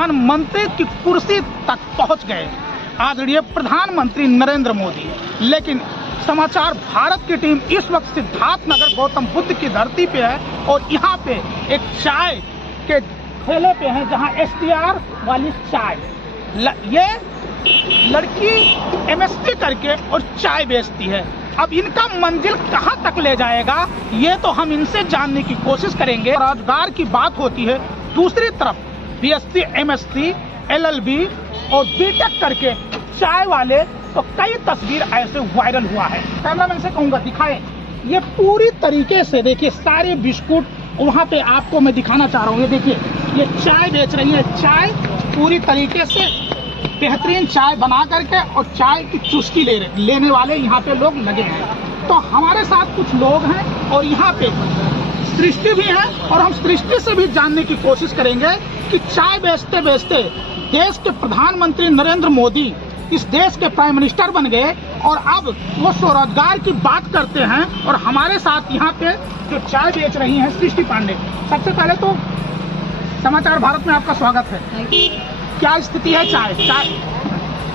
प्रधानमंत्री की कुर्सी तक पहुंच गए आदरणीय प्रधानमंत्री नरेंद्र मोदी। लेकिन समाचार भारत की टीम इस वक्त सिद्धार्थनगर गौतम बुद्ध की धरती पे है और यहाँ पे एक चाय के ठेले पे है जहाँ STR वाली चाय, ये लड़की MSc करके और चाय बेचती है। अब इनका मंजिल कहाँ तक ले जाएगा ये तो हम इनसे जानने की कोशिश करेंगे। रोजगार की बात होती है, दूसरी तरफ BSc MSc LLB और BTech करके चाय वाले तो कई तस्वीर ऐसे वायरल हुआ है। कैमरामैन से कहूँगा दिखाएं, ये पूरी तरीके से देखिए सारे बिस्कुट वहाँ पे आपको मैं दिखाना चाह रहा हूँ। ये देखिए ये चाय बेच रही है, चाय पूरी तरीके से बेहतरीन चाय बना करके और चाय की चुस्की लेने वाले यहाँ पे लोग लगे हैं। तो हमारे साथ कुछ लोग हैं और यहाँ पे सृष्टि भी है और हम सृष्टि से भी जानने की कोशिश करेंगे कि चाय बेचते बेचते देश के प्रधानमंत्री नरेंद्र मोदी इस देश के प्राइम मिनिस्टर बन गए और अब वो स्वरोजगार की बात करते हैं। और हमारे साथ यहाँ पे जो चाय बेच रही हैं सृष्टि पांडे। सबसे पहले तो समाचार भारत में आपका स्वागत है। क्या स्थिति है चाय तो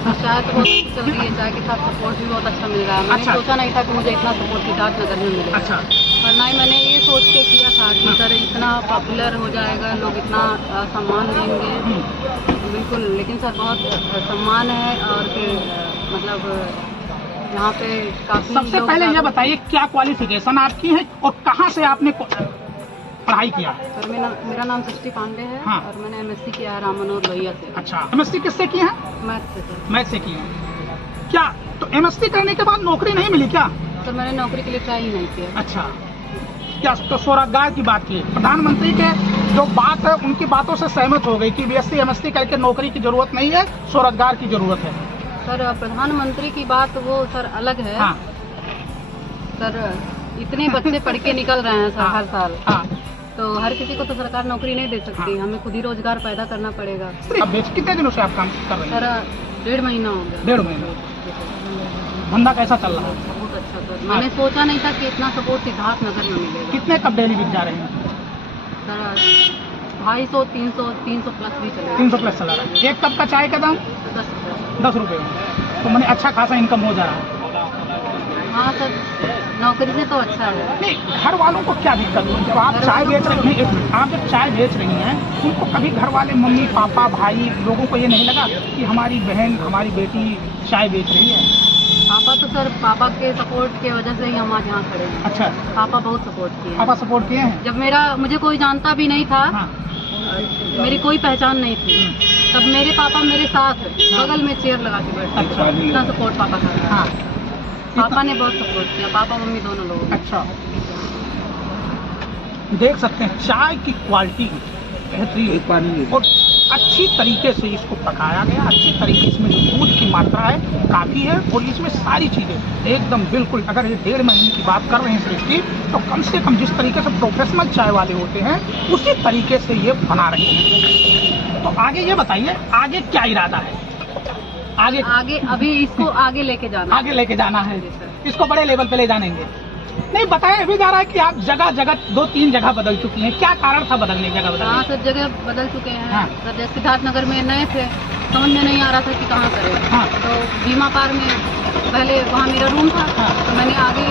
बहुत चल रही है, चाय के साथ सपोर्ट भी बहुत अच्छा मिल रहा है। मैंने सोचा नहीं था कि मुझे इतना सपोर्ट सिद्धार्थनगर में मिलेगा। अच्छा। और ना ही मैंने ये सोच के किया था कि सर इतना पॉपुलर हो जाएगा, लोग इतना सम्मान देंगे। बिल्कुल, लेकिन सर बहुत सम्मान है और फिर मतलब यहाँ पे काफी। सबसे पहले ये बताइए क्या क्वालिफिकेशन आपकी है और कहाँ से आपने पढ़ाई किया? सर मेरा नाम सृष्टि पांडे है। हाँ। और मैंने MSc किया है राममनोहर लोहिया से। अच्छा, MSc किससे की है? मैथ से की है। क्या तो MSc करने के बाद नौकरी नहीं मिली क्या? सर मैंने नौकरी के लिए ट्राई ही नहीं किया। अच्छा, क्या तो स्वरोजगार की बात की, प्रधानमंत्री के जो बात है उनकी बातों से सहमत हो गई कि BSc MSc करके नौकरी की जरूरत नहीं है, स्वरोजगार की जरूरत है। सर प्रधानमंत्री की बात वो सर अलग है। हाँ। सर इतने बच्चे पढ़ के निकल रहे हैं सर। हाँ। हर साल। हाँ। तो हर किसी को तो सरकार नौकरी नहीं दे सकती। हाँ। हमें खुद ही रोजगार पैदा करना पड़ेगा। अब कितने दिनों से आप काम कर रहे हैं? सर 1.5 महीना हो गया। 1.5 महीना। धंधा कैसा चल रहा है? बहुत अच्छा सर। मैंने सोचा नहीं था कि इतना सपोर्ट सिद्धार्थनगर में मिलेगा। कितने कप डेली बिक जा रहे हैं? सर 250, 300 प्लस भी चला। 300 प्लस चला रहा है। एक कप का चाय का दाम 10 रुपये में, तो मैंने अच्छा खासा इनकम हो जा रहा है। हाँ सर, नौकरी से तो अच्छा है। नहीं, घर वालों को क्या दिक्कत है जब आप चाय बेच रही हैं? आप जब चाय बेच रही हैं उनको कभी घर वाले मम्मी पापा भाई लोगों को ये नहीं लगा कि हमारी बहन हमारी बेटी चाय बेच रही है? पापा तो सर पापा के सपोर्ट की वजह से ही हम आज यहाँ खड़े हैं। अच्छा। पापा बहुत सपोर्ट किए। पापा सपोर्ट किए हैं? जब मुझे कोई जानता भी नहीं था। हाँ। मेरी कोई पहचान नहीं थी, तब मेरे पापा मेरे साथ बगल में चेयर लगा के बैठे। अच्छा। इतना सपोर्ट पापा का। हाँ। पापा ने बहुत सपोर्ट किया, पापा मम्मी दोनों लोग। अच्छा, देख सकते हैं चाय की क्वालिटी बेहतरीन और अच्छी तरीके से इसको पकाया गया, अच्छी तरीके इसमें जो दूध की मात्रा है काफ़ी है और इसमें सारी चीज़ें एकदम बिल्कुल। अगर ये 1.5 महीने की बात कर रहे हैं सृष्टि, तो कम से कम जिस तरीके से प्रोफेशनल चाय वाले होते हैं उसी तरीके से ये बना रहे हैं। तो आगे ये बताइए आगे क्या इरादा है? आगे अभी इसको आगे लेके जाना है। इसको बड़े लेवल पे ले जानेंगे। नहीं बताया अभी जा रहा है कि आप जगह 2-3 जगह बदल चुकी हैं, क्या कारण था बदलने की? जगह बदलने? हाँ सर, जगह बदल चुके हैं। हाँ। सर सिद्धार्थनगर में नए थे, समझ में नहीं आ रहा था कि कहाँ करें। हाँ। तो भीमा पार में पहले वहाँ मेरा रूम था। हाँ। तो मैंने आगे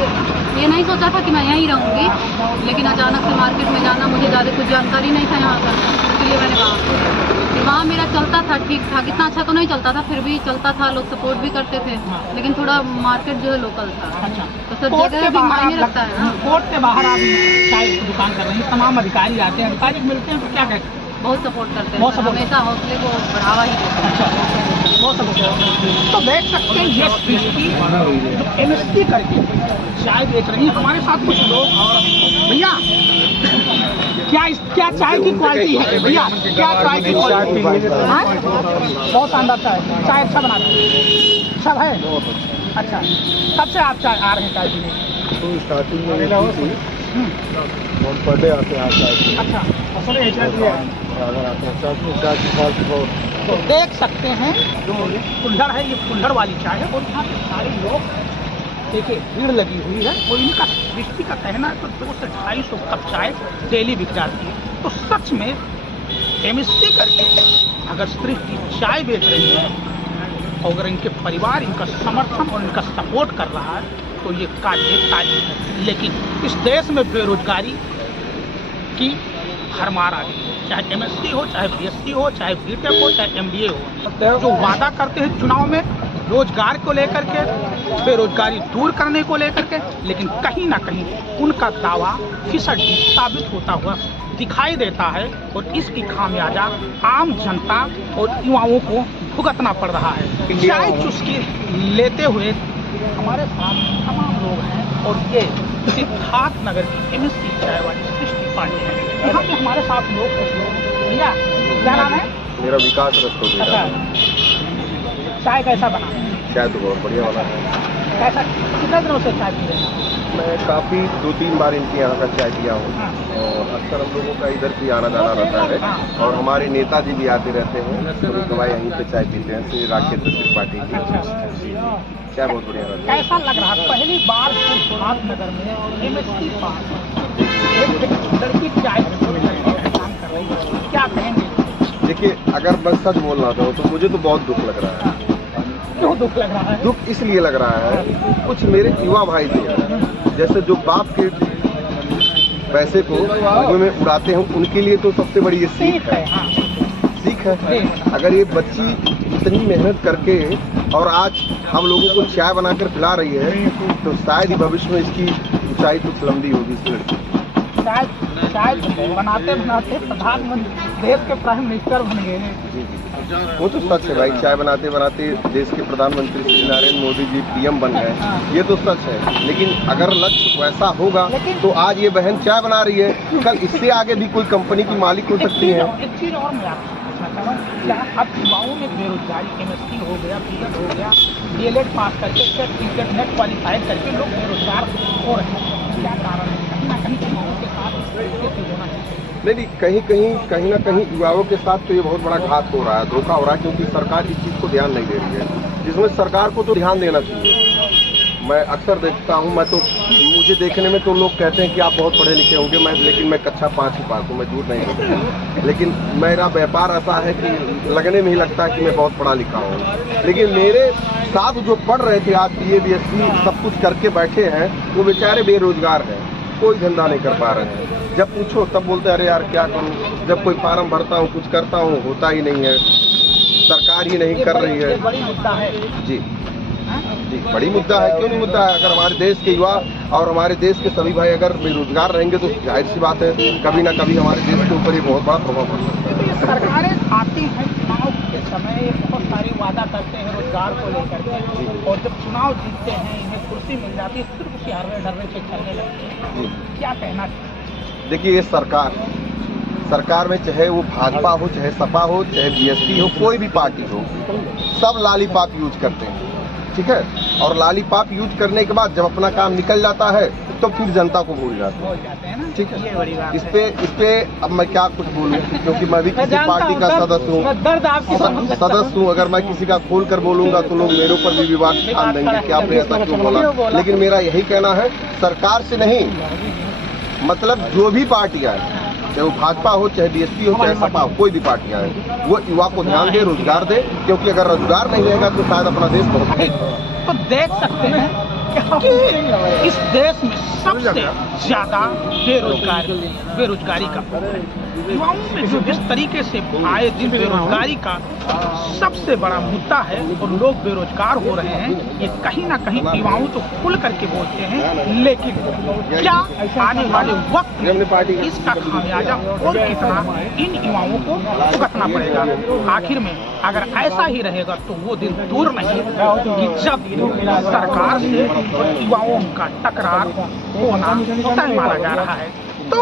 ये नहीं सोचा था कि मैं यहीं रहूँगी, लेकिन अचानक से मार्केट में जाना, मुझे ज़्यादा कुछ जानकारी नहीं था यहाँ पर, इसलिए मैंने वहाँ मेरा चलता था ठीक ठाक, इतना अच्छा तो नहीं चलता था, फिर भी चलता था, लोग सपोर्ट भी करते थे। हाँ। लेकिन थोड़ा मार्केट जो है लोकल था। अच्छा। तो सर जगह भी मायने रखता है ना। कोर्ट के बाहर आप चाय की दुकान कर रहे हैं, तमाम अधिकारी आते हैं, अधिकारी मिलते हैं तो क्या कहते हैं? बहुत सपोर्ट करते हैं, हमेशा हौसले को बढ़ावा ही देते हैं। अच्छा, बहुत सपोर्ट। तो देख सकते हैं ये सृष्टि जो MSc करके चाय बेच रही है। हमारे साथ कुछ लोग और भैया क्या चाय की क्वालिटी है भैया? क्या चाय की क्वालिटी? बहुत शानदार चाय अच्छा बनाते हैं। सब है? अच्छा, कब से आप चाय आ रहे हैं चाय पीने? तो स्टार्टिंग में हम पहले आते हैं चाय। अच्छा, अगर आते हैं चाय तो देख सकते हैं जो कुल्हड़ है, ये कुल्हड़ वाली चाय है और यहाँ पे सारे लोग देखिए भीड़ लगी हुई है और इनका सृष्टि का कहना है तो 200 से 250 कप चाय डेली बिक जाती है। तो सच में MSc करके अगर सिर्फ चाय बेच रही है और अगर इनके परिवार इनका समर्थन और इनका सपोर्ट कर रहा है तो ये काबिल तारीफ है। लेकिन इस देश में बेरोजगारी की भरमार आ गई, चाहे MSc हो, चाहे BSc हो, चाहे BTech हो, चाहे MBA हो। जो वादा करते हैं चुनाव में रोजगार को लेकर के, बेरोजगारी दूर करने को लेकर के, लेकिन कहीं ना कहीं उनका दावा फिसड्डी साबित होता हुआ दिखाई देता है और इसकी खामियाजा आम जनता और युवाओं को भुगतना पड़ रहा है। चाय चुस्की लेते हुए हमारे साथ तमाम लोग हैं और ये सिद्धार्थ नगर की MSc चाय वाली सृष्टि पांडे हैं। यहाँ पे हमारे साथ लोग भैया क्या नाम है? मेरा विकास रस्तोगी। अच्छा, चाय कैसा बना? चाय तो बहुत बढ़िया वाला है। कैसा, कितने दिनों से चाय पी रहे हैं? मैं काफ़ी 2-3 बार इनके यहाँ का चाय पिया हूँ हाँ। और अक्सर हम लोगों का इधर भी आना जाना रहता है और हमारे नेताजी भी आते रहते हैं, कभी कभार यहीं पे चाय पीते हैं, श्री राकेश त्रिपाठी की। चाय बहुत बढ़िया रहता है। कैसा लग रहा है पहली बार सिद्धार्थ नगर में MSc पास एक लड़की चाय काम कर रही है, क्या कहेंगे? देखिए, अगर मैं सच बोलना चाहूँ तो मुझे तो बहुत दुख लग रहा है। क्यों दुख लग रहा है? दुख इसलिए लग रहा है, कुछ मेरे युवा भाई थे जैसे जो बाप के पैसे को में उड़ाते हैं, उनके लिए तो सबसे बड़ी ये सीख है। हाँ। सीख है, अगर ये बच्ची इतनी मेहनत करके और आज हम लोगों को चाय बनाकर पिला रही है तो शायद ही भविष्य में इसकी ऊंचाई कुछ लंबी होगी इस लड़की। चाय बनाते बनाते प्रधानमंत्री देश के प्राइम मिनिस्टर बन गए हैं। वो तो सच है भाई, चाय बनाते बनाते देश के प्रधानमंत्री श्री नरेंद्र मोदी जी PM बन गए, ये तो सच है। लेकिन अगर लक्ष्य वैसा होगा तो आज ये बहन चाय बना रही है, कल इससे आगे भी कोई कंपनी की मालिक हो सकती है। एक चीज और मैं आपसे पूछना चाहूँगा, क्या अब युवाओं में बेरोजगारी MSc हो गया, BEd हो गया, DLED पास करके टेट नेट क्वालिफाई करके लोग बेरोजगार हो रहे हैं, क्या कारण है? कहीं ना कहीं युवाओं के साथ इस तरीके से होना चाहिए। नहीं, कहीं ना कहीं युवाओं के साथ तो ये बहुत बड़ा घात हो रहा है, धोखा हो रहा है, क्योंकि सरकार इस चीज़ को ध्यान नहीं दे रही है, जिसमें सरकार को तो ध्यान देना चाहिए। मैं अक्सर देखता हूँ, मुझे देखने में तो लोग कहते हैं कि आप बहुत पढ़े लिखे होंगे, लेकिन मैं कक्षा 5 ही पास हूँ, मैं झूठ नहीं बोलता। लेकिन मेरा व्यापार ऐसा है कि लगने में ही लगता है कि मैं बहुत पढ़ा लिखा हूँ। लेकिन मेरे साथ जो पढ़ रहे थे आज BA BSc सब कुछ करके बैठे हैं, वो बेचारे बेरोजगार हैं, कोई धंधा नहीं कर पा रहे हैं। जब पूछो तब बोलते अरे यार क्या करूं, जब कोई फार्म भरता हूं कुछ करता हूं होता ही नहीं है, सरकार ही नहीं कर रही है। बड़ी मुद्दा है जी जी, बड़ी मुद्दा है। क्यों नहीं मुद्दा है? अगर हमारे देश के युवा और हमारे देश के सभी भाई अगर बेरोजगार रहेंगे तो जाहिर सी बात है कभी ना कभी हमारे देश के ऊपर ये बहुत बड़ा प्रभाव पड़ सकता है। सरकारें आती हैं चुनाव के समय, बहुत सारे वादा करते हैं रोजगार को लेकर के, और जब चुनाव जीतते हैं इन्हें कुर्सी मिल जाती है सिर्फ उसी हर्रे ढर्रे से चलने लगते हैं। क्या कहना चाहिए? देखिए, ये सरकार में चाहे वो भाजपा हो, चाहे सपा हो, चाहे BSP हो, कोई भी पार्टी हो, सब लालीपाप यूज करते हैं, ठीक है। और लालीपाप यूज करने के बाद जब अपना काम निकल जाता है तो फिर जनता को भूल जाते हैं, ठीक है। इस पे अब मैं क्या कुछ बोलूं, क्योंकि मैं भी किसी पार्टी का सदस्य हूँ। अगर मैं किसी का खोल कर बोलूंगा तो लोग मेरे ऊपर भी विवाद ठान देंगे कि आपने ऐसा क्यों बोला। लेकिन मेरा यही कहना है, सरकार से नहीं, मतलब जो भी पार्टियां हैं, चाहे वो भाजपा हो, चाहे BSP हो, चाहे सपा हो, कोई भी पार्टियां हैं, वो युवा को ध्यान दे, रोजगार दे, क्योंकि अगर रोजगार नहीं रहेगा तो शायद अपना देश बहुत तो देख सकते हैं कि इस देश में सबसे ज्यादा बेरोजगारी का युवाओं में जो जिस तरीके से आए दिन बेरोजगारी का सबसे बड़ा मुद्दा है और लोग बेरोजगार हो रहे हैं, ये कहीं ना कहीं युवाओं तो खुल करके बोलते हैं, लेकिन क्या आने वाले वक्त में इसका खामियाजा और कितना इन युवाओं को भुगतना पड़ेगा? आखिर में अगर ऐसा ही रहेगा तो वो दिन दूर नहीं कि जब सरकार से युवाओं का टकरार होना तय माना जा रहा है। तो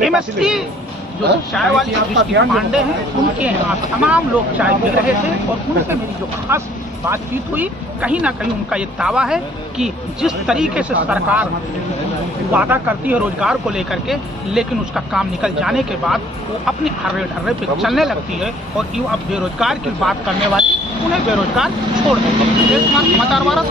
MSc जो चाय वाली सृष्टि पांडे हैं, उनके यहाँ तमाम लोग चाय पी रहे थे और उनसे मेरी जो खास बातचीत हुई, कहीं ना कहीं उनका ये दावा है कि जिस तरीके से सरकार वादा करती है रोजगार को लेकर के, लेकिन उसका काम निकल जाने के बाद वो अपने हर्रे ढर्रे पे चलने लगती है और युवा बेरोजगार की बात करने वाले उन्हें बेरोजगार छोड़ देते हैं। समाचार भारत।